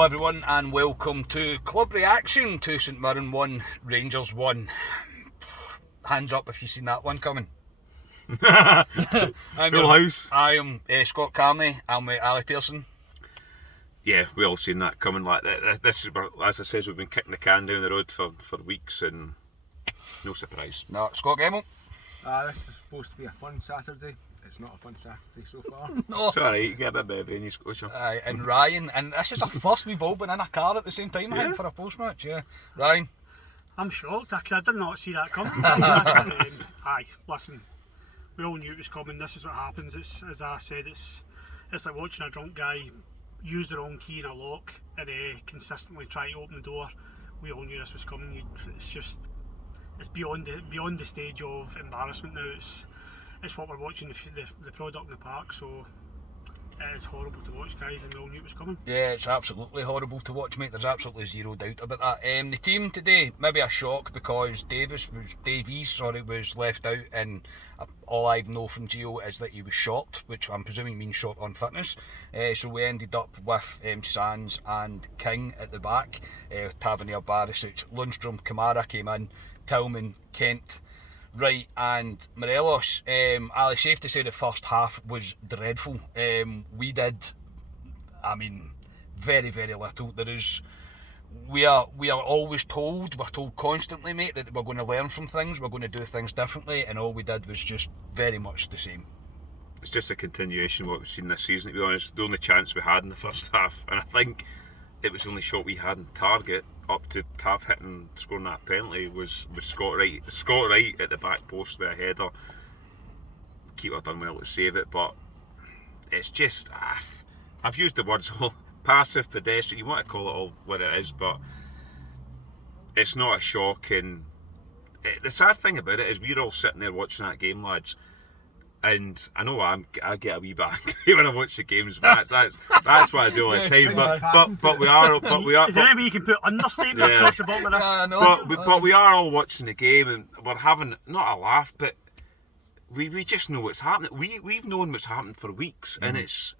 Hello everyone and welcome to Club Reaction to St Mirren 1, Rangers 1. Hands up if you've seen that one coming. Full house. I am Scott Carney, I'm with Ali Pearson. Yeah, we all seen that coming. Like this is, as I says, we've been kicking the can down the road for weeks and no surprise. No, Scott Gemmell. This is supposed to be a fun Saturday. It's not a fun Saturday so far. No. It's alright, you get a bit bevy in your Scotia. And Ryan, and this is our first we've all been in a car at the same time, I think, for a post-match, yeah. Ryan? I'm shocked, I did not see that coming. Aye, listen, we all knew it was coming. This is what happens. It's, as I said, it's like watching a drunk guy use the wrong key in a lock and consistently try to open the door. We all knew this was coming. It's beyond the stage of embarrassment now. It's what we're watching, the product in the park, so it is horrible to watch, guys, and we all knew it was coming. Yeah, it's absolutely horrible to watch, mate. There's absolutely zero doubt about that. The team today, maybe a shock because Davies was left out, and all I know from Gio is that he was short, which I'm presuming means short on fitness. So we ended up with Sands and King at the back, Tavernier, Barisic, Lundstrom, Kamara came in, Tillman, Kent, Wright and Morelos. Ali, safe to say the first half was dreadful. We did, very, very little. We are always told, we're told constantly, mate, that we're going to learn from things, we're going to do things differently, and all we did was just very much the same. It's just a continuation of what we've seen this season, to be honest. The only chance we had in the first half, and I think it was the only shot we had in target up to Tav hitting, scoring that penalty, was Scott Wright. Scott Wright at the back post with a header. Keeper done well to save it, but it's just, I've used the words all passive, pedestrian, you want to call it all what it is, but it's not a shock. And the sad thing about it is we're all sitting there watching that game, lads, and I know I get a wee bit angry when I watch the games, but that's what I do all the time. But we are. Is there any way you can put understatement across the bottom of this? But we are all watching the game and we're having not a laugh, but we just know what's happening. We've known what's happened for weeks, and it's.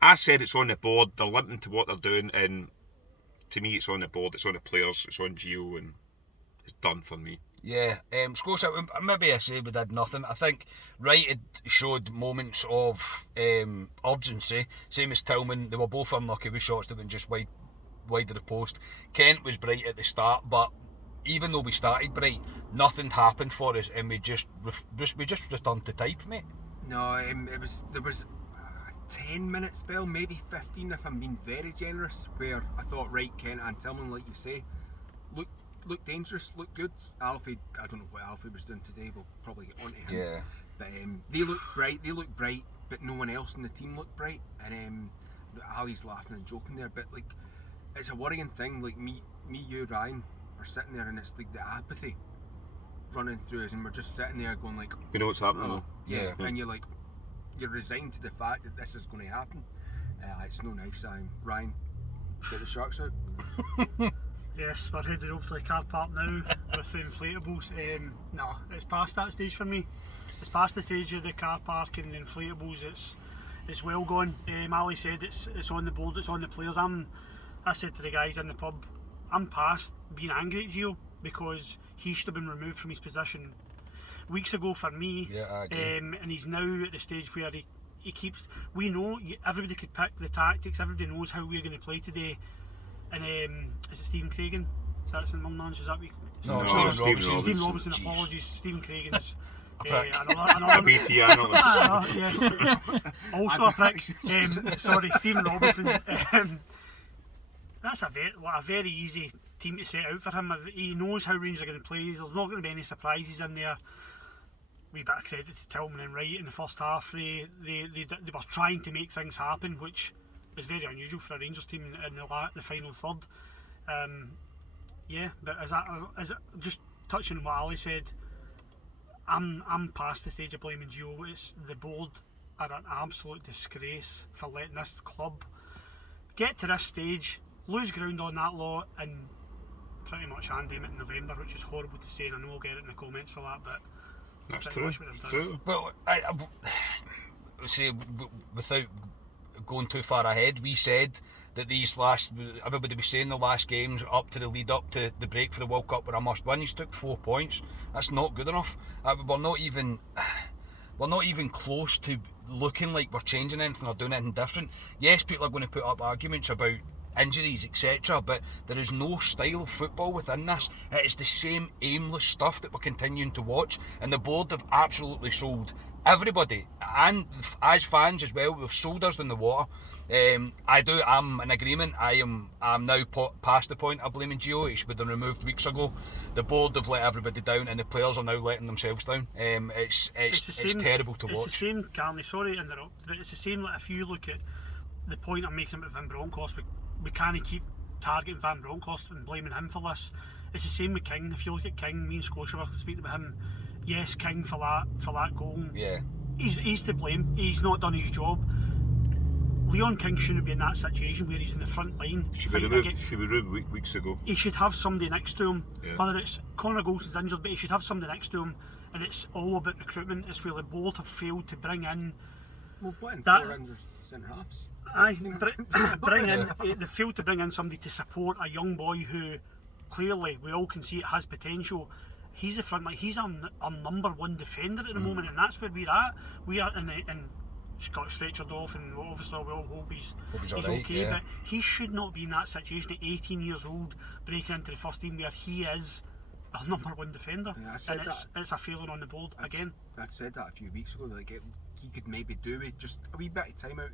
I said it's on the board. They're limping to what they're doing, and to me, it's on the board. It's on the players. It's on Gio, and it's done for me. Yeah, Scotia, maybe I say we did nothing. I think Wright had showed moments of urgency, same as Tillman. They were both unlucky with shots that went just wide of the post. Kent was bright at the start, but even though we started bright, nothing happened for us, and we just returned to type, mate. No, there was a 10-minute spell, maybe 15 if I'm being very generous, where I thought Wright, Kent and Tillman, like you say, looked dangerous, looked good. Alfie, I don't know what Alfie was doing today, we'll probably get onto him. Yeah. But they looked bright, but no one else in the team looked bright. And Ali's laughing and joking there, but like, it's a worrying thing. Like me, you, Ryan, are sitting there, and it's like the apathy running through us, and we're just sitting there going like, You know what's happening though? Yeah. And you're like, you're resigned to the fact that this is going to happen. It's no nice. Ryan, get the sharks out. Yes, we're headed over to the car park now with the inflatables. No, it's past that stage for me. It's past the stage of the car park and the inflatables. It's well gone. Ali said it's on the board, it's on the players. I said to the guys in the pub, I'm past being angry at Gio because he should have been removed from his position weeks ago for me. Yeah, I agree. And he's now at the stage where he keeps. We know everybody could pick the tactics. Everybody knows how we're going to play today. And is it Stephen Craigan? Is that St Mirren manager? Is that No, Stephen Robinson. Apologies, Stephen Craigan's A BT analyst. Yes, also a prick. Sorry, Stephen Robinson. That's a very easy team to set out for him. He knows how Rangers are going to play. There's not going to be any surprises in there. We bit of credit to Tillman and Wright in the first half. They were trying to make things happen, which is very unusual for a Rangers team in the final third. But is it just touching on what Ali said? I'm past the stage of blaming Gio. It's the board are an absolute disgrace for letting this club get to this stage, lose ground on that lot, and pretty much hand him in November, which is horrible to say, and I know we'll get it in the comments for that, but that's true. Well, I say without going too far ahead. We said that everybody was saying the last games up to the lead up to the break for the World Cup were a must win. He's took 4 points. That's not good enough. We're not even close to looking like we're changing anything or doing anything different. Yes, people are going to put up arguments about injuries, etc., but there is no style of football within this. It is the same aimless stuff that we're continuing to watch, and the board have absolutely sold everybody, and as fans as well, we've sold us in the water. I'm in agreement. I'm now past the point of blaming Gio. He should have been removed weeks ago. The board have let everybody down, and the players are now letting themselves down. It's terrible to watch. It's the same, Carney, sorry to interrupt, but it's the same, like, if you look at the point I'm making about Van Bronckhorst, we can't keep targeting Van Bronckhorst and blaming him for this. It's the same with King. If you look at King, me and Scotia were speaking about him. Yes, King for that goal. Yeah. He's to blame. He's not done his job. Leon King shouldn't be in that situation where he's in the front line. Should be removed weeks ago. He should have somebody next to him. Yeah. Whether it's Connor Golson's injured, but he should have somebody next to him. And it's all about recruitment. It's where the board have failed to bring in. Well, putting That- 4 under centre halves. Aye, bring in. They failed to bring in somebody to support a young boy who, clearly, we all can see it has potential. He's the front line. He's our number one defender at the moment, and that's where we're at. We are and he's got stretchered off, and obviously we all hope he's all right, okay. yeah. But he should not be in that situation at 18 years old, breaking into the first team where he is our number one defender. Yeah, I said and that. it's a failure on the board again. I said that a few weeks ago. Like he could maybe do it just a wee bit of time out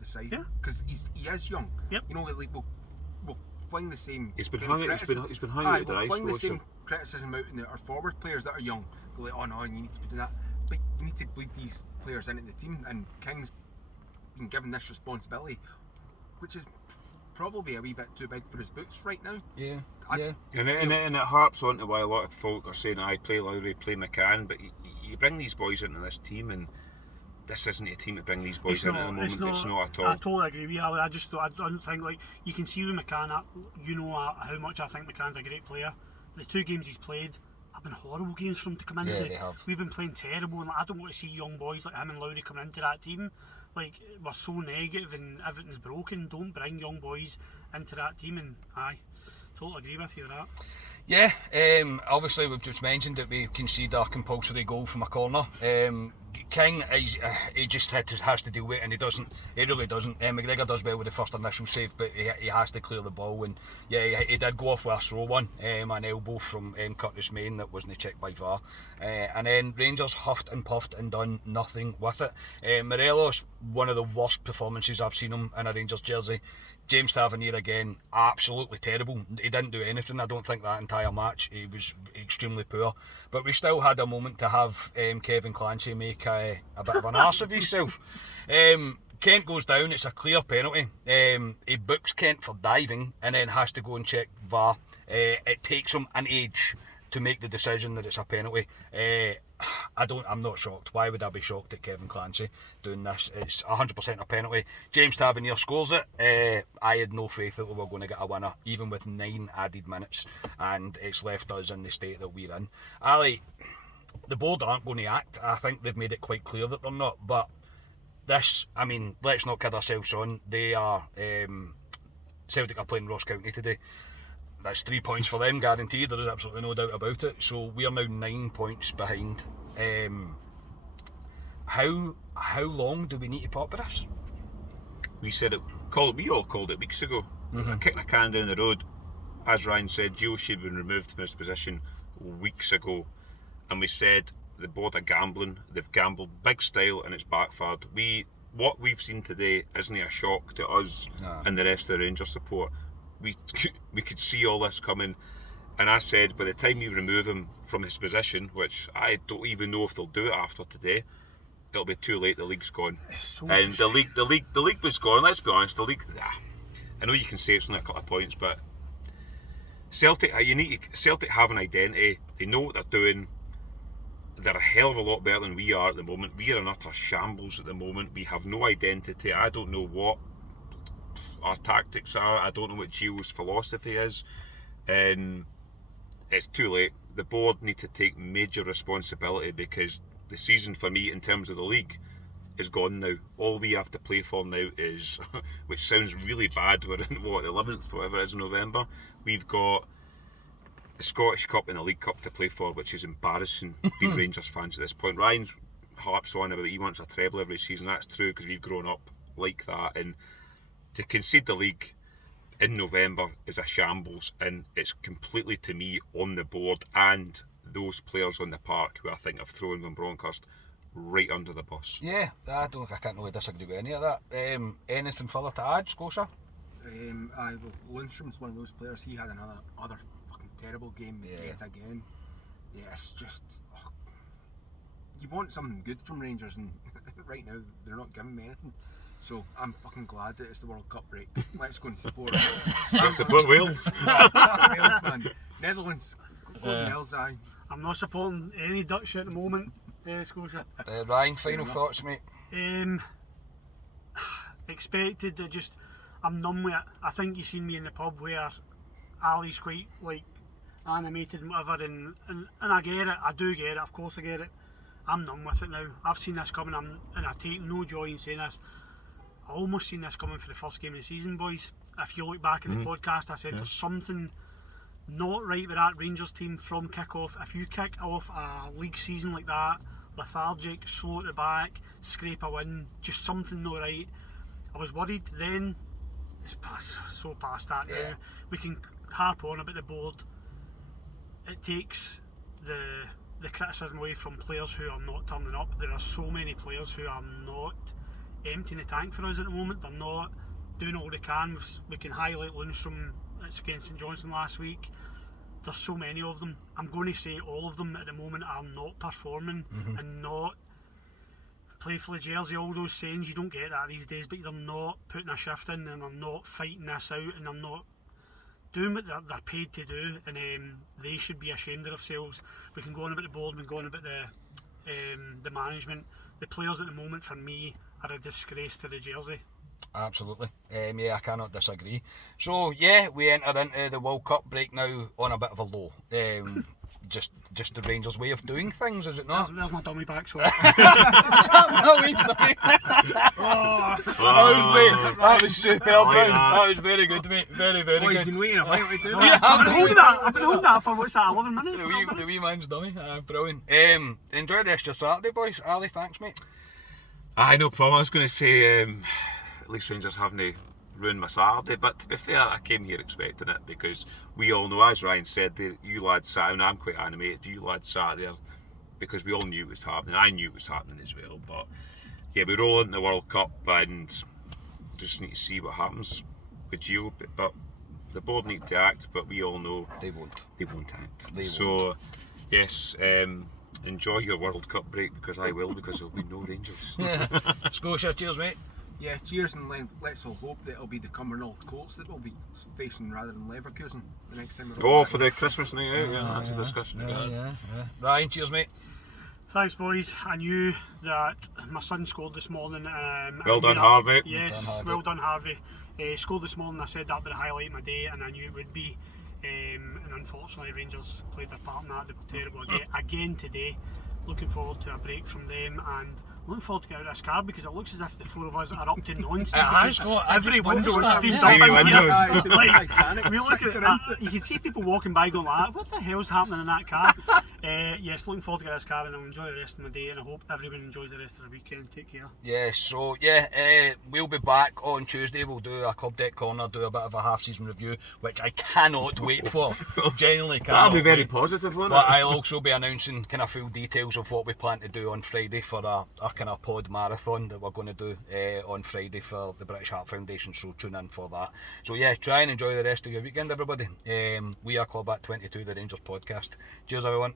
the side, Yeah. because he is young. Yep. You know, like we'll fling the same. He's been kind of hanging. criticism- He's been hanging out we'll the ice. fling the Watch same him. criticism out in our forward players that are young. Go like, oh no, you need to be doing that. But you need to bleed these players into the team, and King's been given this responsibility, which is probably a wee bit too big for his boots right now. Yeah. And it harps on to why a lot of folk are saying, I play Lowry, play McCann, but you bring these boys into this team, and this isn't a team to bring these boys into at the moment. It's not at all. I totally agree with you, Ali. I don't think, like, you can see with McCann, how much I think McCann's a great player. The 2 games he's played have been horrible games for him to come into. Yeah, they have. We've been playing terrible, and I don't want to see young boys like him and Lowry coming into that team. Like, we're so negative and everything's broken. Don't bring young boys into that team, and aye, totally agree with you with that. Yeah, obviously we've just mentioned that we conceded a compulsory goal from a corner. King, he just has to deal with it, and he really doesn't. McGregor does well with the first initial save, but he has to clear the ball, and yeah, he did go off with a throw one, an elbow from Curtis Main that wasn't checked by VAR, and then Rangers huffed and puffed and done nothing with it. Morelos, one of the worst performances I've seen him in a Rangers jersey. James Tavernier again, absolutely terrible. He didn't do anything, I don't think, that entire match. He was extremely poor. But we still had a moment to have Kevin Clancy make a bit of an arse of himself. Kent goes down, it's a clear penalty. He books Kent for diving and then has to go and check VAR. It takes him an age to make the decision that it's a penalty. I'm not shocked. Why would I be shocked at Kevin Clancy doing this? It's 100% a penalty. James Tavernier scores it. I had no faith that we were going to get a winner, even with 9 added minutes, and it's left us in the state that we're in. Ali, the board aren't going to act. I think they've made it quite clear that they're not, but this, I mean, let's not kid ourselves on. They are, Celtic are playing Ross County today. That's 3 points for them, guaranteed. There is absolutely no doubt about it. So we are now 9 points behind. How long do we need to pop with this? We said it. We all called it weeks ago. Kicking a can down the road. As Ryan said, Gio should have been removed from his position weeks ago, and we said the board are gambling. They've gambled big style, and it's backfired. What we've seen today isn't a shock to us and the rest of the Rangers support. We could see all this coming, and I said by the time you remove him from his position, which I don't even know if they'll do it after today, it'll be too late. The league's gone, and the league was gone. Let's be honest, the league. I know you can say it's only a couple of points, but Celtic have an identity. They know what they're doing. They're a hell of a lot better than we are at the moment. We are in utter shambles at the moment. We have no identity. I don't know what our tactics are. I don't know what Gio's philosophy is, and it's too late. The board need to take major responsibility, because the season for me in terms of the league is gone now. All we have to play for now is, which sounds really bad, we're in, what, the 11th, whatever it is, in November. We've got the Scottish Cup and the League Cup to play for, which is embarrassing being Rangers fans at this point. Ryan's harps on about he wants a treble every season. That's true, because we've grown up like that, and to concede the league in November is a shambles, and it's completely, to me, on the board and those players on the park who I think have thrown Van Bronckhorst right under the bus. Yeah, I can't really disagree with any of that. Anything further to add, Scotia? Lundstrom's one of those players. He had another fucking terrible game yet again. Yeah, it's just you want something good from Rangers, and right now they're not giving me anything. So I'm fucking glad that it's the World Cup break. Let's go and support. Support Wales. Wales, man. Netherlands. Go Wales, aye. I'm not supporting any Dutch at the moment, Scotia. Ryan, final thoughts, mate? Expected. I'm numb with it. I think you seen me in the pub where Ali's quite like animated and whatever, and I get it. I do get it. Of course I get it. I'm numb with it now. I've seen this coming, and I take no joy in saying this. I almost seen this coming for the first game of the season, boys. If you look back in the podcast, I said there's something not right with that Rangers team from kick-off. If you kick off a league season like that, lethargic, slow at the back, scrape a win, just something not right. I was worried then. It's so past that now. We can harp on about the board. It takes the criticism away from players who are not turning up. There are so many players who are not emptying the tank for us at the moment. They're not doing all they can. We can highlight Lundstrom. It's against St Johnstone last week. There's so many of them. I'm going to say all of them at the moment are not performing and not play for the jersey. All those sayings, you don't get that these days, but they're not putting a shift in, and they're not fighting this out, and they're not doing what they're paid to do, and they should be ashamed of themselves. We can go on about the board, we can go on about the management. The players at the moment, for me, are a disgrace to the jersey. Absolutely. I cannot disagree. So yeah, we enter into the World Cup break now on a bit of a low. Just the Rangers' way of doing things, is it not? There's my dummy back, so. That was superb, Brown. That was very good, mate. Very, very Boys, good. been waiting a while to do Yeah, I've been holding that for what's that, 11 minutes? The wee man's dummy. Brilliant. Enjoy the rest of your Saturday, boys. Ali, thanks, mate. Aye, no problem. I was going to say, at least Rangers haven't ruined my Saturday, but to be fair, I came here expecting it, because we all know, as Ryan said, you lads sat, and I'm quite animated, you lads sat there because we all knew it was happening. I knew it was happening as well, but yeah, we roll into the World Cup and just need to see what happens with Gio. But the board need to act, but we all know They won't. act. They won't. Yes, enjoy your World Cup break, because I will, because there'll be no Rangers. Scotia, cheers, mate. Yeah, cheers, and let's all hope that it'll be the Cumbernauld Colts that we'll be facing rather than Leverkusen the next time we're Oh, for the Christmas night out, yeah, that's a discussion. Ryan, cheers, mate. Thanks, boys. I knew that my son scored this morning. Well done, Harvey. Yes, well done, Harvey. Scored this morning. I said that would be the highlight of my day, and I knew it would be. And unfortunately, Rangers played their part in that. They were terrible again today. Looking forward to a break from them, and looking forward to get out of this car, because it looks as if the four of us are up to nonsense. It has got every window is steamed up. Tiny in here. windows. Like, we look at you can see people walking by going like, what the hell's happening in that car? Yes, looking forward to get out of this car, and I'll enjoy the rest of my day, and I hope everyone enjoys the rest of the weekend. Take care. We'll be back on Tuesday. We'll do a Club Deck Corner, do a bit of a half-season review, which I cannot wait for. Genuinely cannot. That'll be very wait. positive, won't it? But I'll also be announcing kind of full details of what we plan to do on Friday for our kind of pod marathon that we're going to do on Friday for the British Heart Foundation, so tune in for that. So yeah, try and enjoy the rest of your weekend, everybody. We are Club at 22, the Rangers podcast. Cheers, everyone.